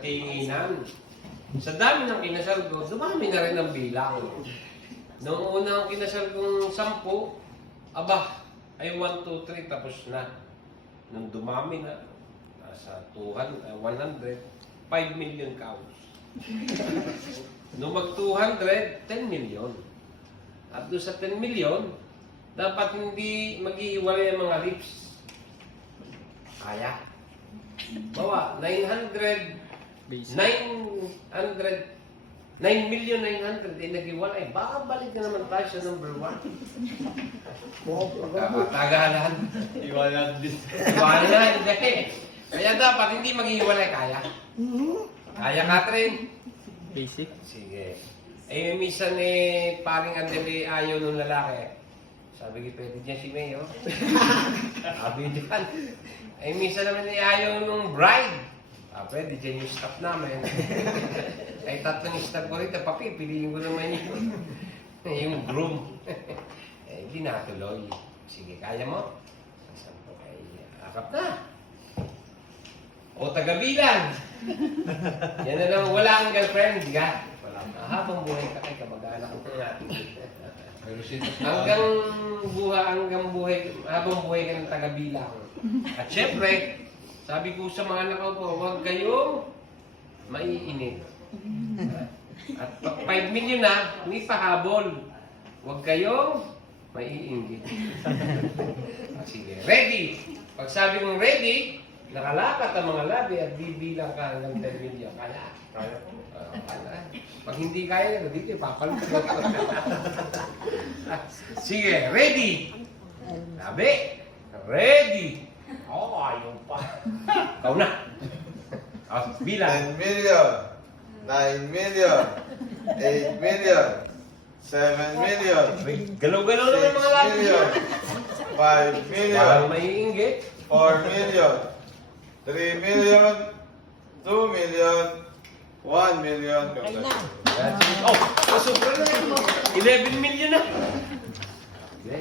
Tinginan. Sa dami ng kinasal ko, dumami na rin ang bilang. Noong unang kinasal kong 10, aba, ay 1, 2, 3, tapos na. Nung dumami na, nasa 100, 5 million cows. Nung mag-200, 10 million. At doon sa 10 million, dapat hindi maghihiwalay ang mga lips. Kaya. Bawa, 9,900,000 ay naghiwalay. Baka balik na naman tayo sa number 1. Tagalan. Iwanan din. Iwanan, hindi. Kaya dapat hindi maghihiwalay. Kaya? Kaya, Catherine? Basic. Sige. Eh, minsan paring Andele ayaw nung lalaki. Sabi ko, pwede dyan si Mayo. Sabi dyan. Eh, minsan naman ayaw nung bride. Pwede dyan yung staff namin. Ay, tatlong staff ko rito, papi, piliin ko naman yung groom. Eh, hindi natuloy. Sige, kaya mo? Sampo kay akap na. O, tagabilan. Yan na lang, wala kang girlfriend, ka? Wala. Habang buhay ka kay kamag-anak ko natin. Hanggang buhay, habang buhay ka ng tagabilang. At syempre, sabi ko sa mga anak ko, huwag kayong maiinit. At 5 million na, may pahabol. Huwag kayong maiinggit. Sige, ready. Pag sabi mong ready, nakalakat ang mga labi at bibilang ka hanggang 10 million. Kaya? Kaya. Pag hindi kaya, dito ipapalit. Sige, ready. Labi. Ready. Oh, ayaw pa. Ikaw na. Bilang. 10 million, 9 million, 8 million, 7 million, Galaw-galaw naman yung mga 6 labi million, niya. 5 million, Parang maiinggit. 4 million, 3 million, 2 million, 1 million. Oh, sobra na yun. 11 million na.